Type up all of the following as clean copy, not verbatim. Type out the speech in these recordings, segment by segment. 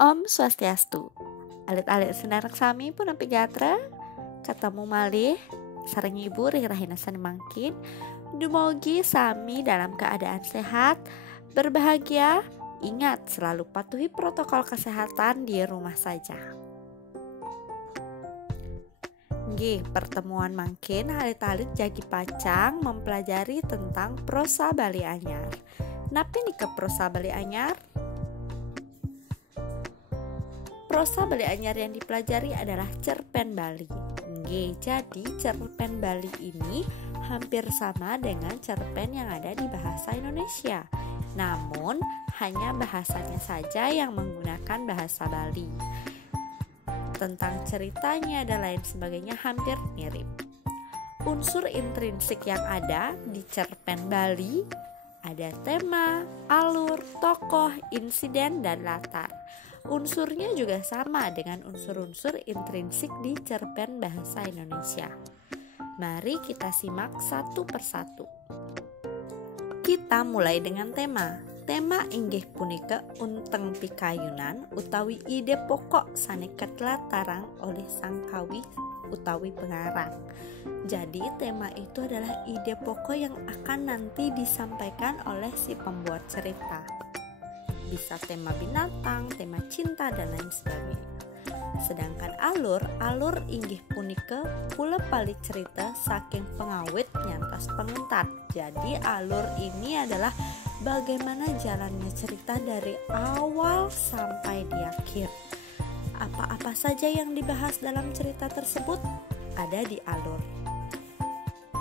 Om Swastiastu. Alit-alit senarak sami pun api gatra, ketemu malih, sareng ibu Rahina Sani Mangkin. Dumogi sami dalam keadaan sehat, berbahagia. Ingat selalu patuhi protokol kesehatan di rumah saja. Pertemuan mangkin alit-alit jagi pacang mempelajari tentang prosa Bali Anyar. Napi nih ke prosa Bali Anyar? Prosa Bali Anyar yang dipelajari adalah cerpen Bali. Jadi cerpen Bali ini hampir sama dengan cerpen yang ada di bahasa Indonesia. Namun hanya bahasanya saja yang menggunakan bahasa Bali. Tentang ceritanya dan lain sebagainya hampir mirip. Unsur intrinsik yang ada di cerpen Bali ada tema, alur, tokoh, insiden, dan latar. Unsurnya juga sama dengan unsur-unsur intrinsik di cerpen bahasa Indonesia. Mari kita simak satu persatu. Kita mulai dengan tema. Tema inggih punika unteng pikayunan utawi ide pokok sanekat latarang oleh sang kawi utawi pengarang. Jadi tema itu adalah ide pokok yang akan nanti disampaikan oleh si pembuat cerita. Bisa tema binatang, tema cinta, dan lain sebagainya. Sedangkan alur inggih punika pula pali cerita saking pengawit nyantas pengentat. Jadi alur ini adalah bagaimana jalannya cerita dari awal sampai di akhir. Apa-apa saja yang dibahas dalam cerita tersebut ada di alur.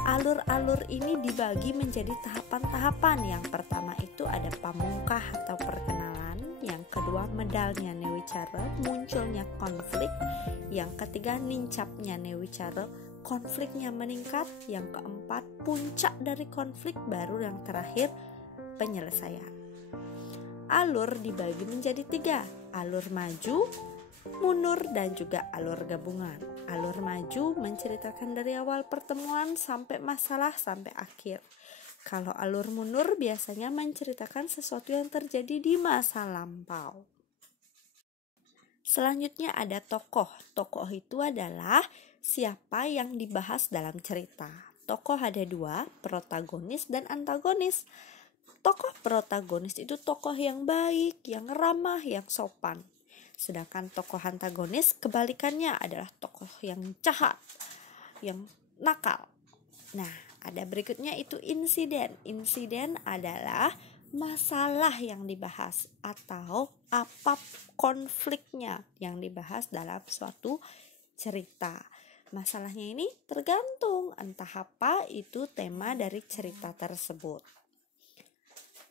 Alur-alur ini dibagi menjadi tahapan-tahapan. Yang pertama itu ada pamungkah atau perkenalan. Yang kedua medalnya Newicara, munculnya konflik. Yang ketiga nincapnya Newicara, konfliknya meningkat. Yang keempat puncak dari konflik, baru yang terakhir penyelesaian. Alur dibagi menjadi 3, alur maju, mundur, dan juga alur gabungan. Alur maju menceritakan dari awal pertemuan sampai masalah sampai akhir. Kalau alur mundur biasanya menceritakan sesuatu yang terjadi di masa lampau. Selanjutnya ada tokoh. Tokoh itu adalah siapa yang dibahas dalam cerita. Tokoh ada 2, protagonis dan antagonis. Tokoh protagonis itu tokoh yang baik, yang ramah, yang sopan. Sedangkan tokoh antagonis kebalikannya adalah tokoh yang jahat, yang nakal. Nah, ada berikutnya itu insiden. Insiden adalah masalah yang dibahas atau apa konfliknya yang dibahas dalam suatu cerita. Masalahnya ini tergantung entah apa itu tema dari cerita tersebut.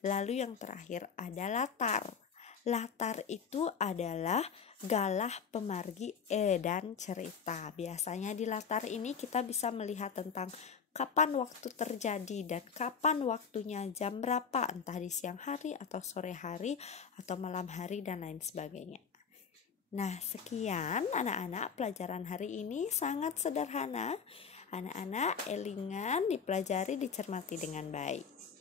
Lalu yang terakhir ada latar. Latar itu adalah galah pemargi dan cerita. Biasanya di latar ini kita bisa melihat tentang kapan waktu terjadi dan kapan waktunya, jam berapa, entah di siang hari atau sore hari atau malam hari dan lain sebagainya. Nah, sekian anak-anak pelajaran hari ini sangat sederhana. Anak-anak elingan dipelajari, dicermati dengan baik.